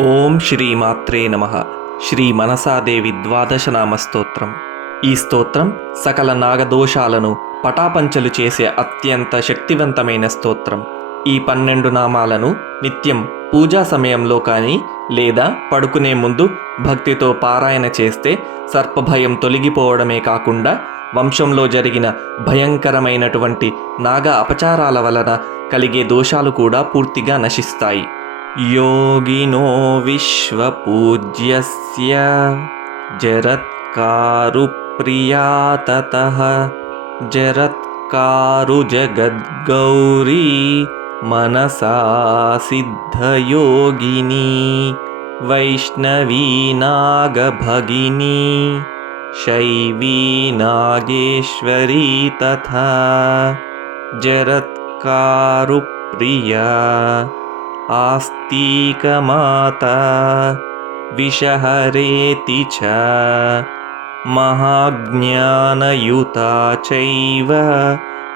ఓం శ్రీమాత్రే నమః. శ్రీ మనసాదేవి ద్వాదశనామ స్తోత్రం. ఈ స్తోత్రం సకల నాగదోషాలను పటాపంచలు చేసే అత్యంత శక్తివంతమైన స్తోత్రం. ఈ 12 నామాలను నిత్యం పూజా సమయంలో కానీ లేదా పడుకునే ముందు భక్తితో పారాయణ చేస్తే సర్పభయం తొలగిపోవడమే కాకుండా వంశంలో జరిగిన భయంకరమైనటువంటి నాగ అపచారాల వలన కలిగే దోషాలు కూడా పూర్తిగా నశిస్తాయి. योगिनो विश्वपूज्यस्य जरत्कारुप्रिया ततः जरत्कारुजगद्गौरी मनसा सिद्धयोगिनी वैष्णवी नागभगिनी शैवी नागेश्वरी तथा जरत्कारुप्रिया आस्तिकमाता विषहरेति च महाज्ञानयुता चैव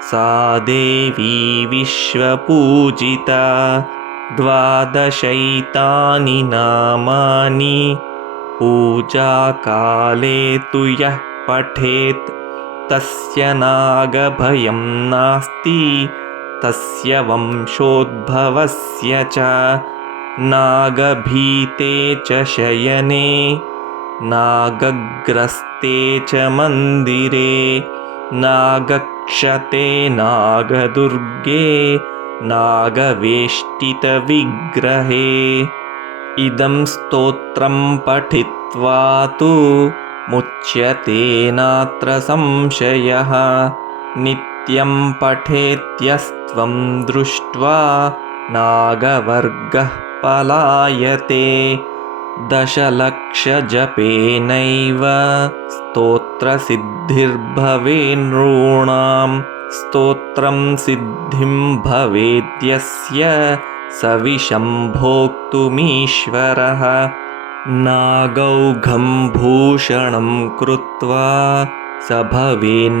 सा देवी विश्वपूजिता 12 नामानि पूजाकाले तु यः पठेत् तस्य नागभयं नास्ति तस्य वंशोद्भवस्य च नागभीते च शयने नागग्रस्ते च मन्दिरे नागक्षते नागदुर्गे नागवेष्टितविग्रहे इदं स्तोत्रं पठित्वा तु मुच्यते नात्र संशयः नित्यं पठेत्यस्त्वं दृष्ट्वा नागवर्गः पलायते 10,00,000 जपेनैव स्तोत्रसिद्धिर्भवेन्नॄणां स्तोत्रं सिद्धिं भवेद्यस्य सविषं भोक्तुमीश्वरः नागौघं भूषणं कृत्वा स भवेन्नागवाहनः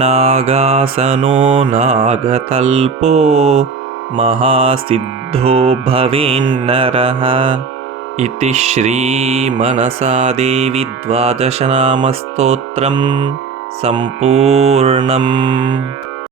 नागासनो नागतल्पो महासिद्धो भवेन्नरः इति श्रीमनसादेवी द्वादशनामस्तोत्रं सम्पूर्णम्।